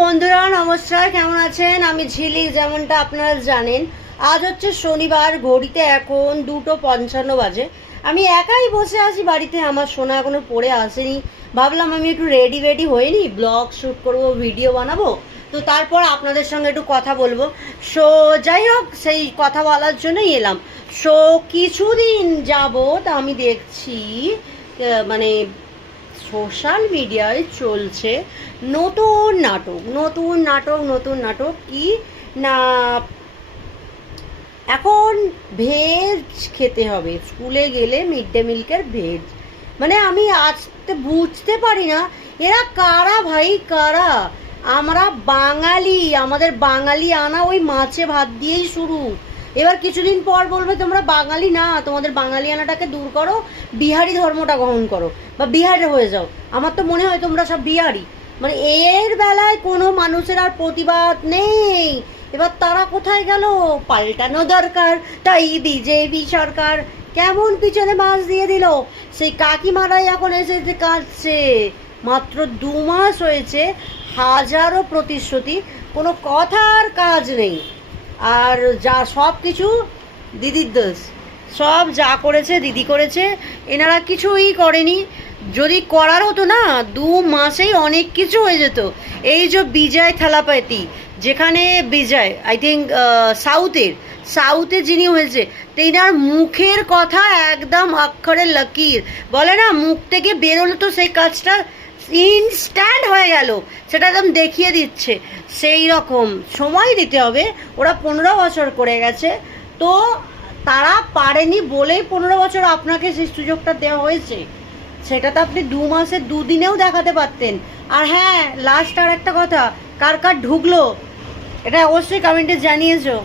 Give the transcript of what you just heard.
বন্ধুরা নমস্কার, কেমন আছেন? আমি ঝিলিক, যেমনটা আপনারা জানেন। আজ হচ্ছে শনিবার, ঘড়িতে এখন 2:55 বাজে। আমি একাই বসে আছি বাড়িতে, আমার সোনা এখনো পড়ে আসেনি। ভাবলাম আমি একটু রেডি হয়ে নিই, ব্লগ শ্যুট করবো, ভিডিও বানাবো, তো তারপর আপনাদের সঙ্গে একটু কথা বলবো। সো যাই হোক, সেই কথা বলার জন্যই এলাম। সো কিছুদিন যাবত আমি দেখছি মানে সোশ্যাল মিডিয়ায় চলছে নতুন নাটক কি না, এখন ভেজ খেতে হবে স্কুলে গেলে, মিড ডে মিলকের ভেজ। মানে আমি আজকে বুঝতে পারি না এরা কারা ভাই, কারা? আমরা বাঙালি, আমাদের বাঙালি আনা ওই মাছে ভাত দিয়েই শুরু। এবার কিছুদিন পর বলবে তোমরা বাঙালি না, তোমাদের বাঙালি আনাটাকে দূর করো, বিহারি ধর্মটা গ্রহণ করো বা বিহারে হয়ে যাও। আমার তো মনে হয় তোমরা সব বিহারি। মানে এর বেলায় কোনো মানুষের আর প্রতিবাদ নেই। এবার তারা কোথায় গেল? পাল্টানো দরকার। তাই বিজেপি সরকার কেমন পিছনে বাঁশ দিয়ে দিল। সেই কাকিমারাই এখন এসে কাঁদছে। মাত্র 2 মাস হয়েছে, হাজারো প্রতিশ্রুতি, কোনো কথার কাজ নেই। আর যা সব কিছু দিদির দোষ, সব যা করেছে দিদি করেছে, এনারা কিছুই করেনি। যদি করার হতো না, 2 মাসেই অনেক কিছু হয়ে যেত। এই যে বিজয় থালাপতি, যেখানে বিজয় আই থিঙ্ক সাউথে যিনি হয়েছে, তেনার মুখের কথা একদম অক্ষরে লকির, বলে না, মুখ থেকে বেরোলো তো সেই কাজটা ইনস্ট্যান্ট হয়ে গেল, সেটা একদম দেখিয়ে দিচ্ছে। সেই রকম সময় দিতে হবে। ওরা 15 বছর করে গেছে, তো তারা পারেনি বলেই 15 বছর আপনাকে সেই সুযোগটা দেওয়া হয়েছে। সেটা তো আপনি 2 মাসে 2 দিনেও দেখাতে পারতেন। আর হ্যাঁ, লাস্ট আর একটা কথা, কার ঢুকলো এটা অবশ্যই কমেন্টে জানিয়েছো।